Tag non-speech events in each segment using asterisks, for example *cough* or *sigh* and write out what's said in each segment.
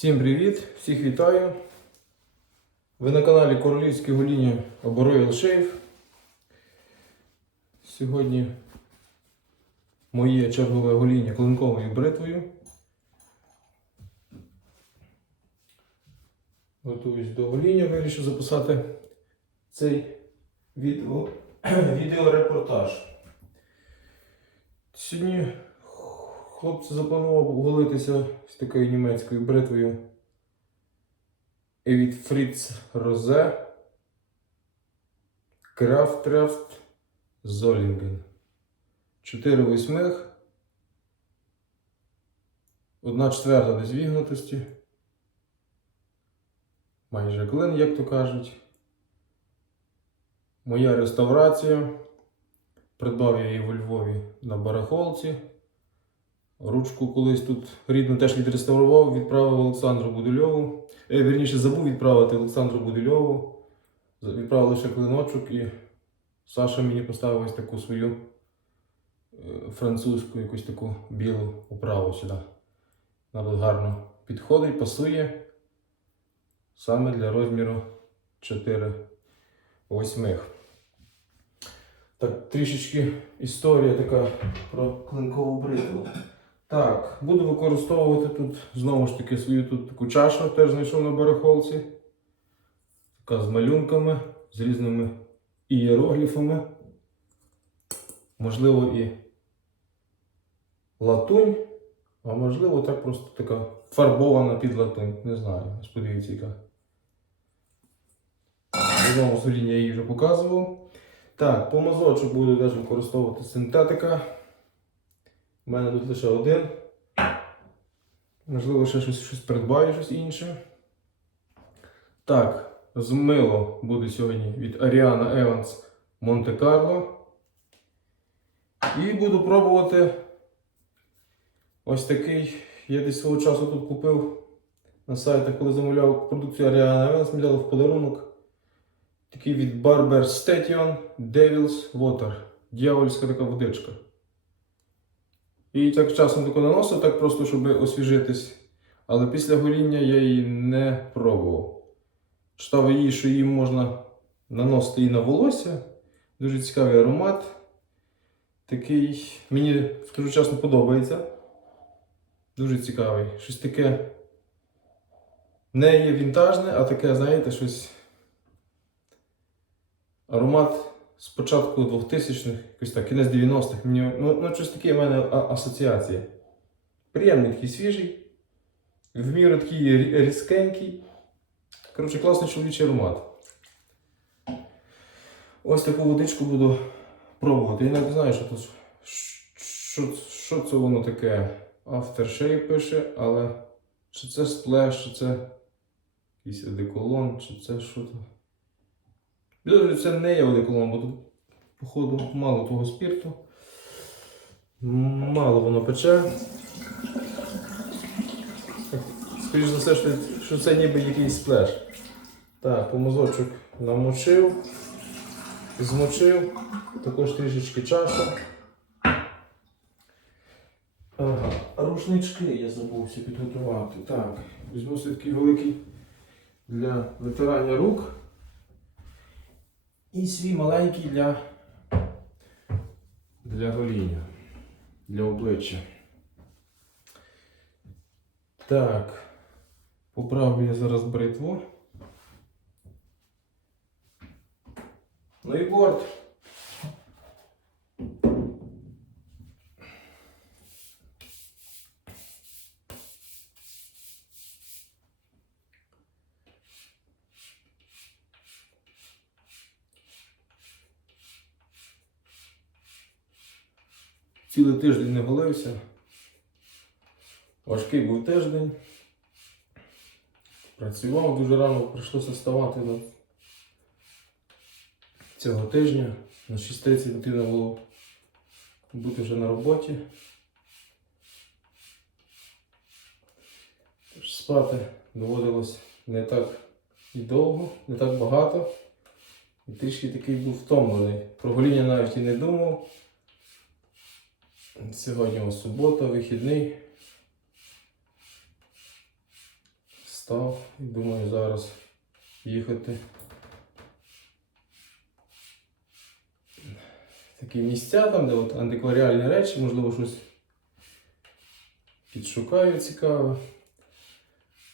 Всім привіт! Всіх вітаю! Ви на каналі Королівське гоління або Royal Shave. Сьогодні моє чергове гоління клинковою бритвою. Готуюсь до гоління, вирішив записати цей відео, *clears throat* відеорепортаж. Сьогодні хлопці запланував голитися з такою німецькою бритвою від Fritz Rose Kraftraft Zollingen. 4 восьмих. Одна четверта десь вігнутості. Майже клин, як то кажуть. Моя реставрація. Придбав я її у Львові на барахолці. Ручку колись тут рідно теж відреставрував, відправив Олександру Будульову. Е, вірніше, забув відправити Олександру Будульову. Відправив лише клиночок і Саша мені поставив ось таку свою е, французьку, якусь таку білу оправу сюди. Вона гарно підходить, пасує. Саме для розміру 4 восьмих. Так, трішечки історія така про клинкову бритву. Так, буду використовувати тут знову ж таки свою тут таку чашу, теж знайшов на барахолці. Така з малюнками, з різними ієрогліфами. Можливо, і латунь, а можливо, так просто така фарбована під латунь. Не знаю, ось яка. В одному соління я її вже показував. Так, по мазочок буду теж використовувати синтетика. У мене тут лише один. Можливо, ще щось, щось придбаю, щось інше. Так, з мило буде сьогодні від Evans Monte Carlo. І буду пробувати ось такий. Я десь свого часу тут купив на сайтах, коли замовляв продукцію Ariana Evans, мені дали в подарунок. Такий від Barber Station Devil's Water. Дьявольська така водичка. І так часом тако наносив, так просто, щоб освіжитись. Але після гоління я її не пробував. Читав її, що її можна наносити і на волосся. Дуже цікавий аромат. Такий, мені, скажу чесно, подобається. Дуже цікавий. Щось таке не є вінтажне, а таке, знаєте, щось. Аромат з початку 2000-х, якось так, кінець 90-х. Мені, ну, ну, щось таке в мене асоціація. Приємний такий свіжий, в міру такий рі- різкенький. Коротше, класний чоловічий аромат. Ось таку водичку буду пробувати. Я не знаю, що тут. Що, що це воно таке? Aftershave пише, але чи це сплеш, чи це якийсь одеколон, чи це що то. Підозрюю, це не є одеколон, бо тут, походу, мало того спірту. Мало воно пече. Скоріше за все, що, це ніби якийсь сплеш. Так, помазочок намочив, змочив, також трішечки часу. Ага, рушнички я забувся підготувати. Так, візьму такий великий для витирання рук. І свій маленький для, для гоління, для обличчя. Так, поправлю я зараз бритву. Ну і борт. Цілий тиждень не голився. Важкий був тиждень. Працював дуже рано, прийшлося вставати до цього тижня. На 6.30 потрібно було бути вже на роботі. Тож спати доводилось не так і довго, не так багато. І трішки такий був втомлений. Про гоління навіть і не думав. Сьогодні у субота, вихідний. Встав і думаю зараз їхати. Такі місця там, де от антикваріальні речі, можливо, щось підшукаю цікаве.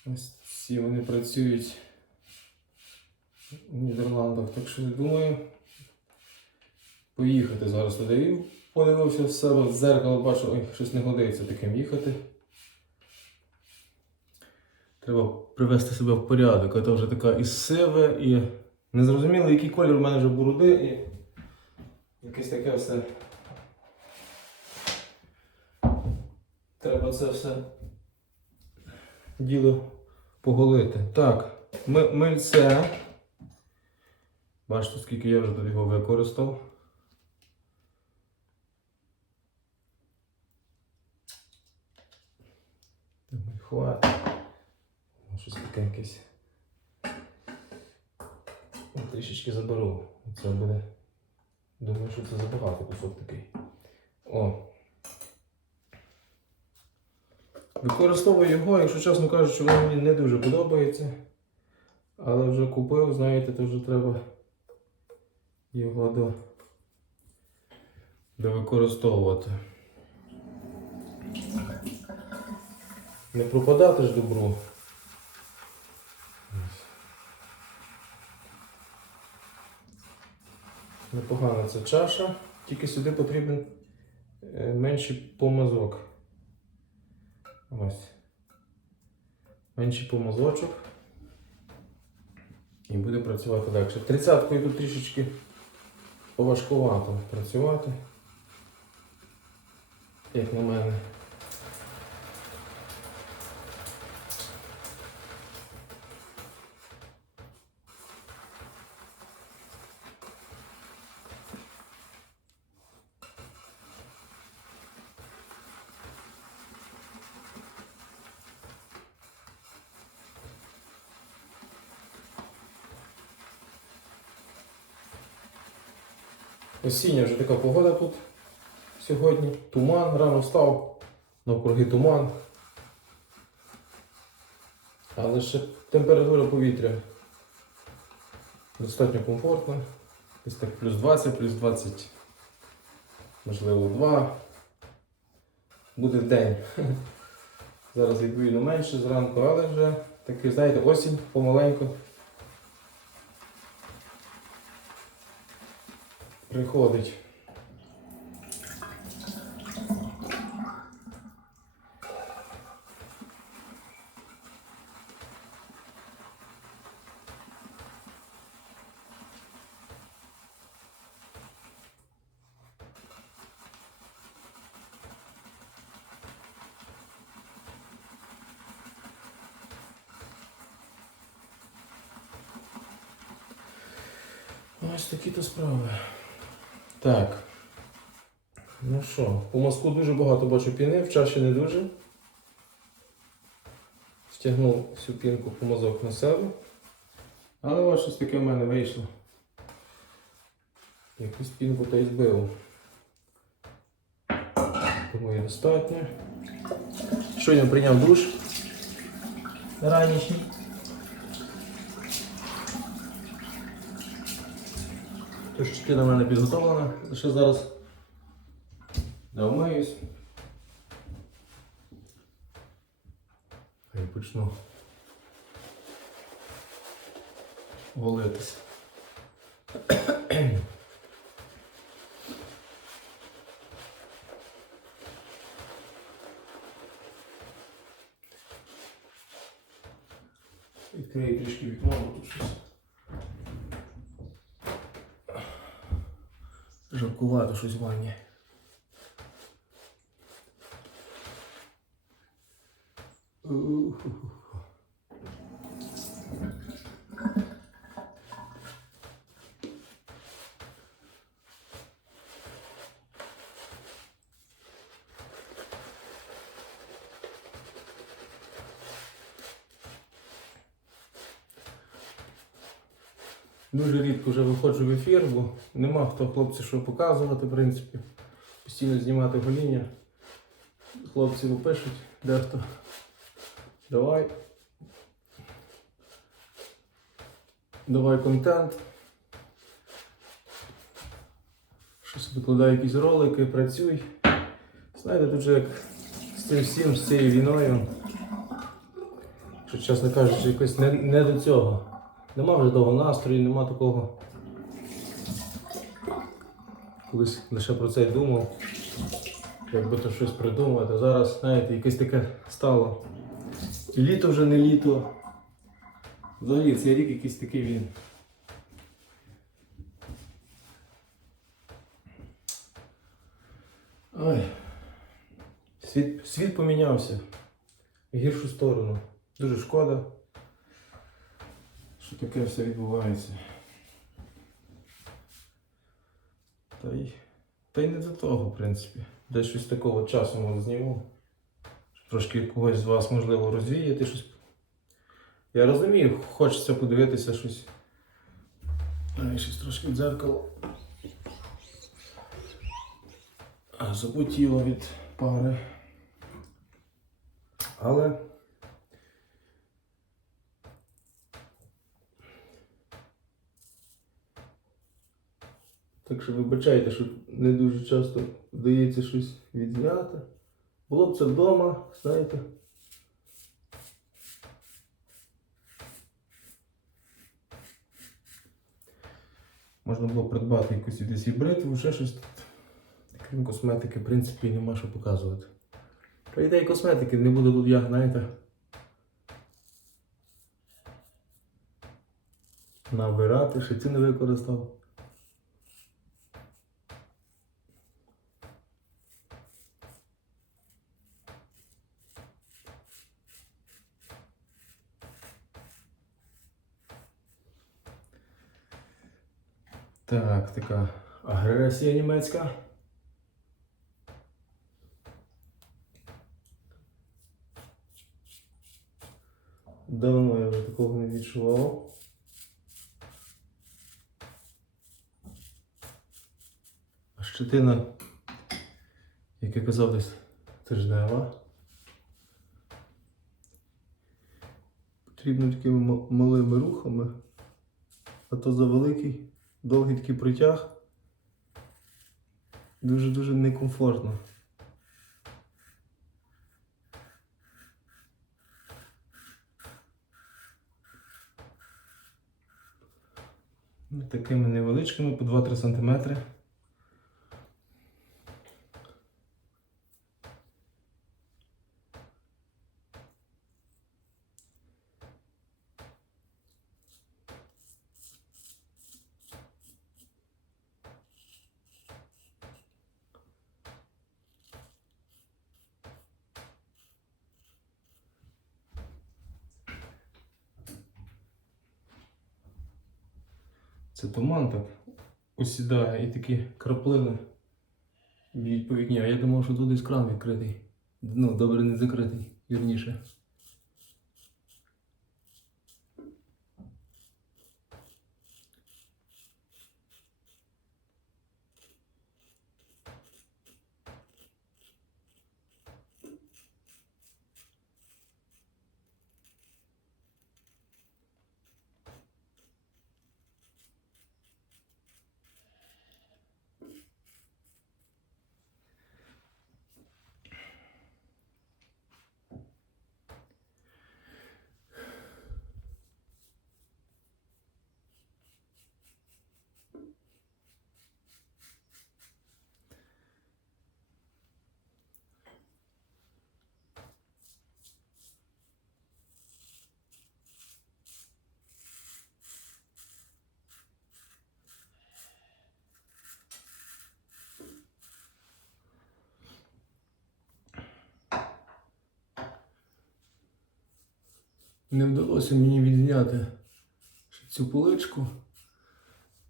Ось всі вони працюють в Нідерландах. Так що думаю поїхати зараз туди. Подивився в себе в дзеркало, бачу, ой, щось не годиться таким їхати. Треба привести себе в порядок, а то вже така і сиве, і незрозуміло, який колір у мене вже бороди, і якесь таке все. Треба це все діло поголити. Так, ми- мильце. Бачите, скільки я вже тут його використав. Хватить. Ну, Щось таке якесь. Ну, Трішечки заберу. Це буде. Думаю, що це забагато кусок такий. О. Використовую його, якщо чесно кажучи, воно мені не дуже подобається. Але вже купив, знаєте, то вже треба його до, до. Не пропадати ж добро. Непогана ця чаша, тільки сюди потрібен е, менший помазок. Ось. Менший помазочок. І буде працювати легше. Тридцяткою тут трішечки поважкувато працювати. Як на мене. Осіння вже така погода тут сьогодні. Туман, рано встав, навкруги туман. Але ще температура повітря достатньо комфортна. Десь так плюс 20, плюс 20, можливо, 2. Буде в день. *laughs* Зараз відповідно менше зранку, але вже такий, знаєте, осінь помаленьку. Приходить. Ось такі то справи. Так. Ну що, по мазку дуже багато бачу піни, в чаші не дуже. Стягнув всю пінку по мазок на себе. Але ось щось таке в мене вийшло. Якусь пінку та й збив. Тому і достатньо. Щойно прийняв душ ранішній. Тож на мене підготовлена, лише зараз домиюсь. І почну голитись. Відкрию трішки вікно, бо тут щось. Жаркувато щось в ванні. Дуже рідко вже виходжу в ефір, бо нема хто хлопці що показувати, в принципі. Постійно знімати гоління. Хлопці пишуть, дехто. Давай. давай контент. Щось викладаю якісь ролики, працюй. Знаєте, тут же як з цим всім, з цією війною. Що, чесно кажучи, якось не, не до цього. Нема вже того настрою, нема такого. Колись лише про це й думав. Якби то щось придумати. Зараз, знаєте, якесь таке стало. І літо вже не літо. Взагалі цей рік якийсь такий він. Ой. Світ, світ помінявся. В гіршу сторону. Дуже шкода, що таке все відбувається. Та й, та й не до того, в принципі. Десь щось такого часу зніму. Трошки когось з вас можливо розвіяти щось. Я розумію, хочеться подивитися щось. Ай, щось трошки дзеркало. А, Запотіло від пари. Але. Так що вибачайте, що не дуже часто вдається щось відзняти. Було б це вдома, знаєте. Можна було придбати якусь десь і бритву, ще щось тут. Крім косметики, в принципі, нема що показувати. По ідеї косметики не буду тут я, знаєте. Набирати, ще ці не використав. Так, така агресія німецька. Давно я вже такого не відчував. А щетина, як я казав, десь тижнева. Потрібно такими малими рухами, а то за великий, довгий такий протяг. Дуже-дуже некомфортно. Такими невеличкими по 2-3 см. Це туман так осідає і такі краплини відповідні. по. А я думав, що тут десь кран відкритий. Ну, добре не закритий, вірніше. Не вдалося мені відзняти цю поличку.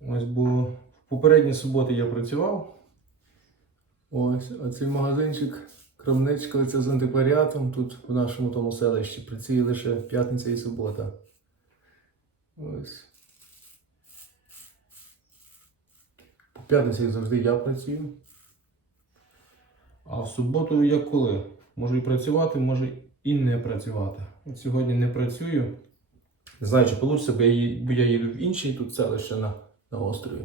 Ось бо в попередні суботи я працював. Ось, а цей магазинчик, крамничка це з антикваріатом тут в нашому тому селищі. Працює лише п'ятниця і субота. Ось. По п'ятницях завжди я працюю. А в суботу як коли? Можу і працювати, можу і не працювати. От сьогодні не працюю. Не знаю, чи вийде, бо я, ї- бо я їду в інший тут селище на, на острові.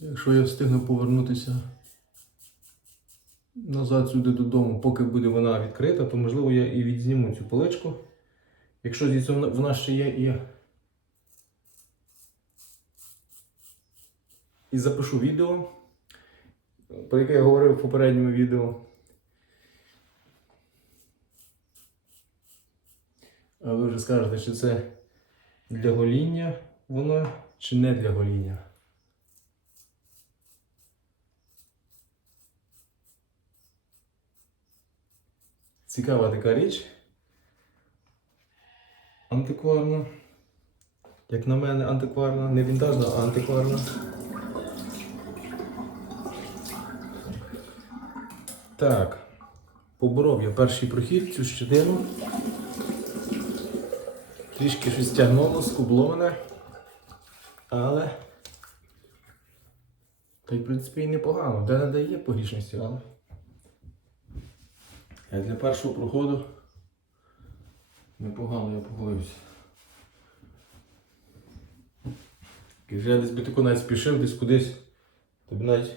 Якщо я встигну повернутися назад сюди додому, поки буде вона відкрита, то можливо я і відзніму цю поличку. Якщо звідси вона ще є і. І запишу відео, про яке я говорив в попередньому відео. А ви вже скажете, чи це для гоління воно, чи не для гоління. Цікава така річ. Антикварна. Як на мене, антикварна. Не вінтажна, а антикварна. Так. Поборов я перший прохід, цю щетину. Трішки щось тягнуло, скубло мене. Але. Та й в принципі і непогано. Де не дає погрішності, але. Як для першого проходу непогано я поголився. Вже я десь би тако навіть спішив, десь кудись. Тобі навіть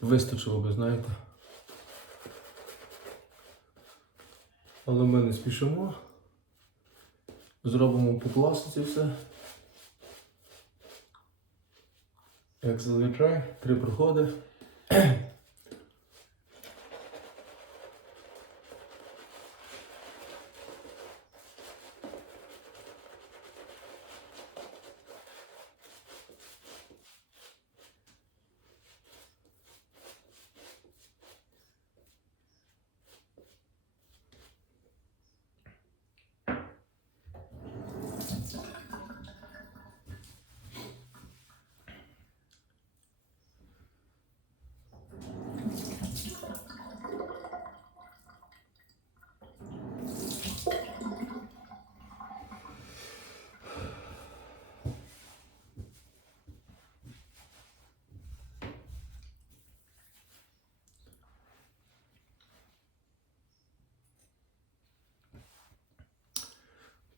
вистачило би, знаєте. Але ми не спішимо. Зробимо по класиці все. Як зазвичай, три проходи.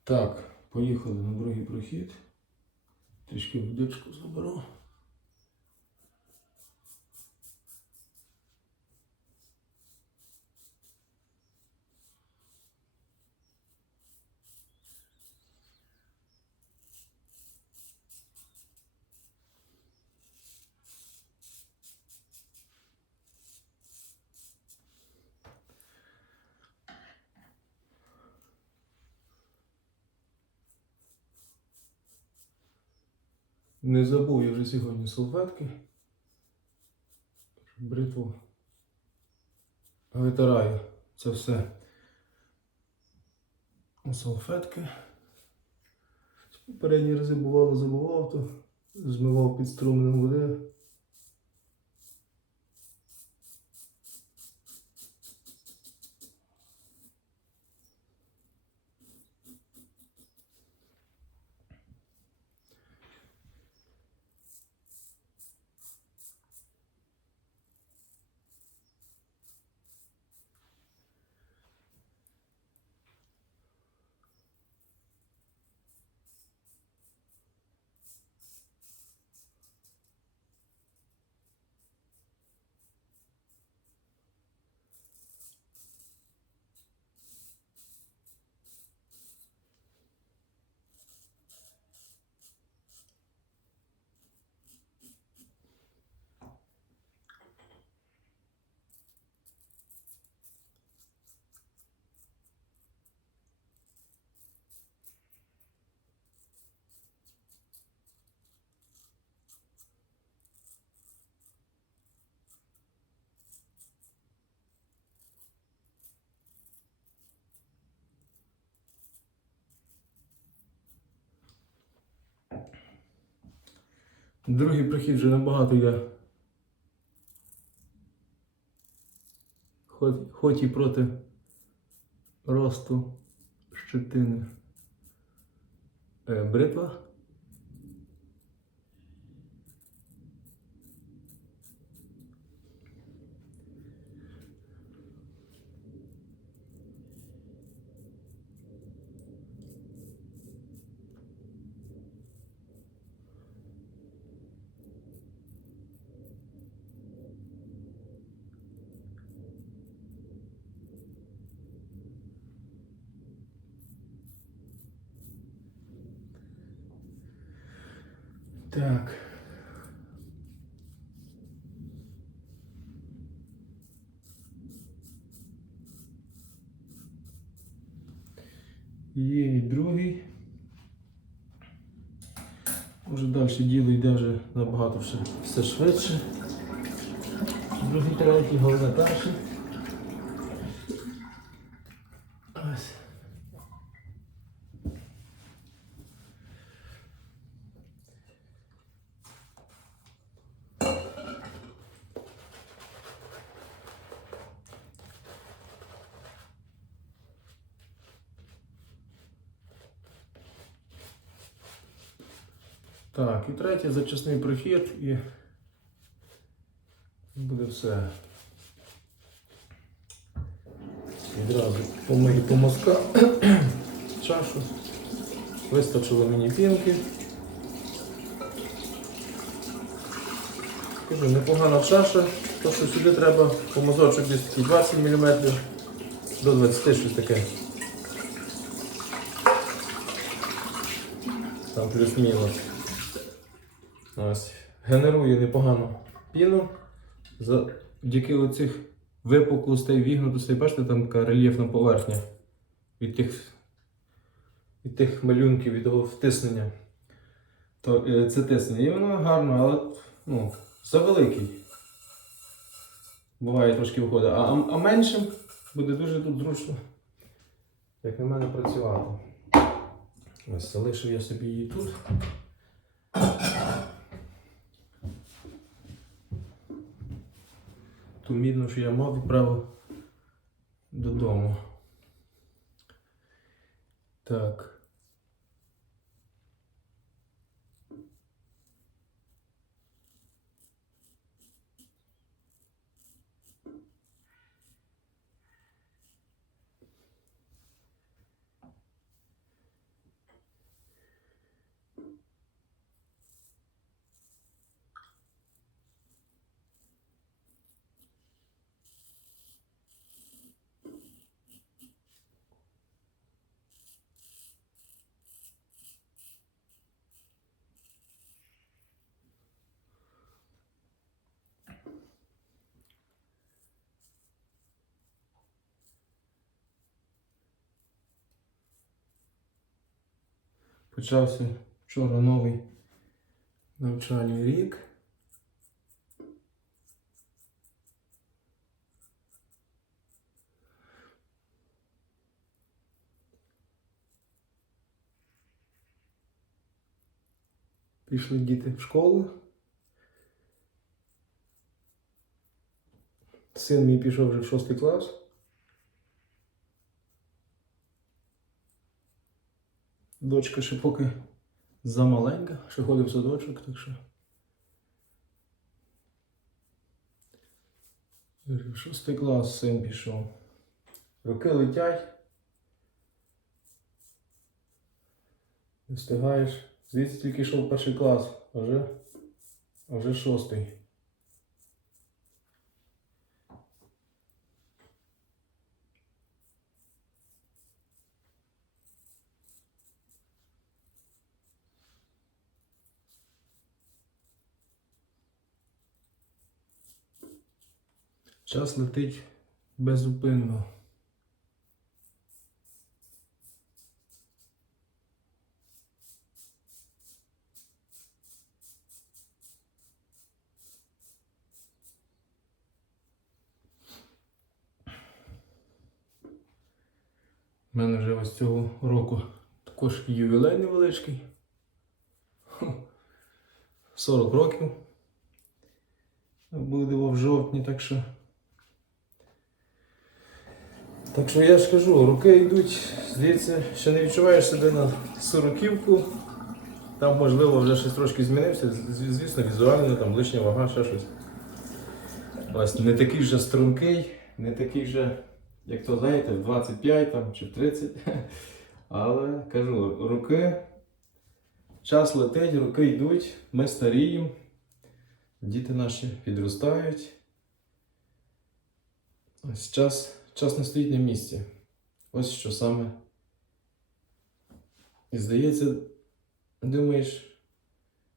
Так, поїхали на другий прохід. Трішки водичку заберу. Не забув я вже сьогодні салфетки. Бритву. Витираю це все у салфетки. Попередні рази бувало, забував, то змивав під струменем води. Другий прохід вже набагато йде. Хоч, хоч і проти росту щетини. Е, бритва. Так. Є і другий. Може діло йде вже набагато все швидше. Другий, третій, головне перший. Ось. І третє зачисний прохід і буде все. Відразу помию по мозка *clears throat* чашу. Вистачило мені пінки. Кажу, непогана чаша, то що сюди треба помазочок десь такий 20 мм до 20 щось таке. Там плюс-мінус. Ось. Генерує непогану піну. Завдяки оцих випуклостей, вігнутостей, бачите, там така рельєфна поверхня від тих, від тих малюнків, від того втиснення. То е, це тиснення. І воно гарно, але ну, завеликий. Буває трошки виходить. А, а меншим буде дуже тут зручно, як на мене, працювати. Ось залишив я собі її тут. Ту мідну, що я мав, відправив додому. Так. Почався вчора новий навчальний рік. Пішли діти в школу. Син мій пішов вже в шостий клас. Дочка ще поки замаленька, ще ходить в садочок, так що. Шостий клас син пішов. Роки летять. Не встигаєш. Звідси тільки йшов перший клас, а вже, а вже шостий. Час летить безупинно. У мене вже ось цього року також ювілей невеличкий. Хм. 40 років. Буде в жовтні, так що. Так що я ж кажу, руки йдуть, здається, ще не відчуваєш себе на сороківку. Там, можливо, вже щось трошки змінився. Звісно, візуально, там лишня вага, ще щось. Ось не такий вже стрункий, не такий вже, як то знаєте, в 25 там, чи в 30. *laughs* Але кажу, руки, час летить, руки йдуть, ми старіємо. Діти наші підростають. Ось час, час не стоїть на місці. Ось що саме. І здається, думаєш,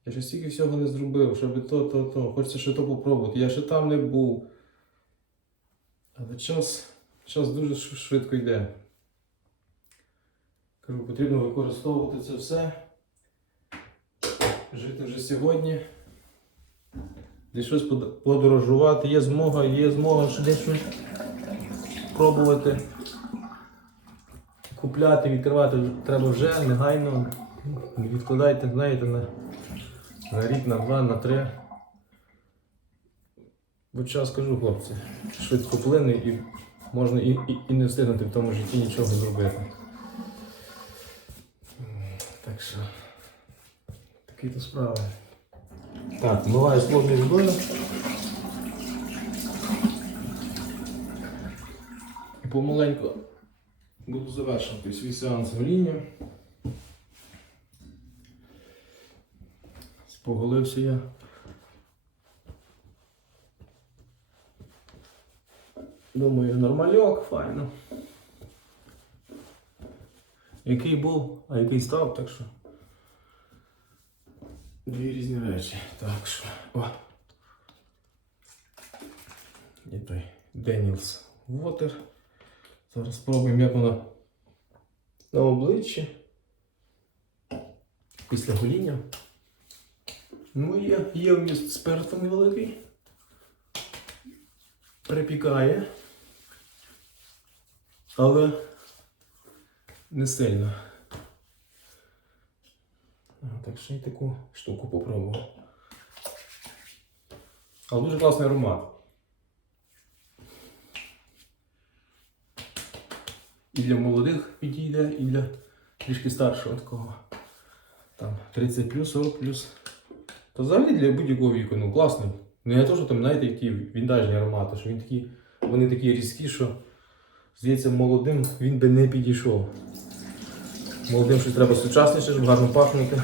Я ще стільки всього не зробив, щоб то, то, то. Хочеться ще то попробувати. Я ще там не був. Але час, час дуже швидко йде. Кажу, потрібно використовувати це все. Жити вже сьогодні. Десь щось подорожувати. Є змога, є змога десь щось пробувати. Купляти, відкривати треба вже негайно. Не відкладайте, знаєте, на, на рік, на два, на три. Бо час кажу, хлопці, швидко плине і можна і, і, і не встигнути в тому житті нічого зробити. Так що, такі то справи. Так, вмиваю з холодною водою. І помаленьку буду завершувати свій сеанс горіння. Споголився я. Думаю, нормальок, файно. Який був, а який став, так що. Дві різні речі. Так що. О. І той Daniels Water. Зараз спробуємо, як воно на обличчі. Після гоління. Ну, є, є вміст спирту невеликий. Припікає. Але не сильно. Так що і таку штуку попробував. Але дуже класний аромат. І для молодих підійде, і для трішки старшого такого. Там 30 плюс, 40 плюс. Та взагалі для будь-якого віку, ну класний. Ну я теж там, знаєте, які вінтажні аромати, що він такі, вони такі різкі, що здається, молодим він би не підійшов. Молодим щось треба сучасніше, щоб гарно пахнути.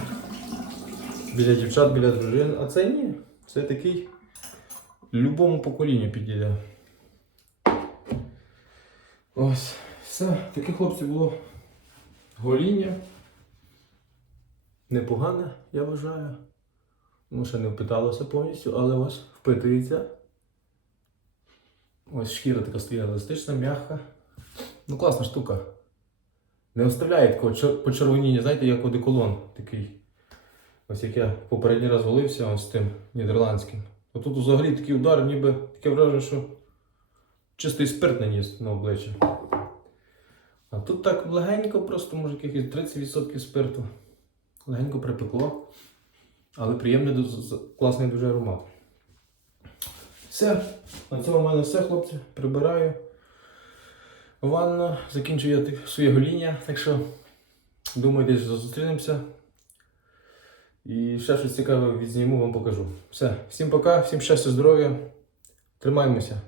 Біля дівчат, біля дружин. А це ні. Це такий любому поколінню підійде. Ось. Все. Таке хлопці було гоління. Непогане, я вважаю. Ну, ще не впиталося повністю, але ось впитується. Ось шкіра така стає еластична, м'яка. Ну, класна штука. Не оставляє такого почервоніння, знаєте, як одеколон такий. Ось як я попередній раз голився з тим нідерландським. Отут взагалі такий удар, ніби таке враження, що чистий спирт наніс на обличчя. А тут так легенько, просто може якихось 30% спирту. Легенько припекло. Але приємний, класний дуже аромат. Все. На цьому в мене все, хлопці. Прибираю. Ванну, закінчую я своє гоління, так що думаю, десь зустрінемося. І ще щось цікаве відзніму, вам покажу. Все, всім пока, всім щастя, здоров'я. Тримаємося.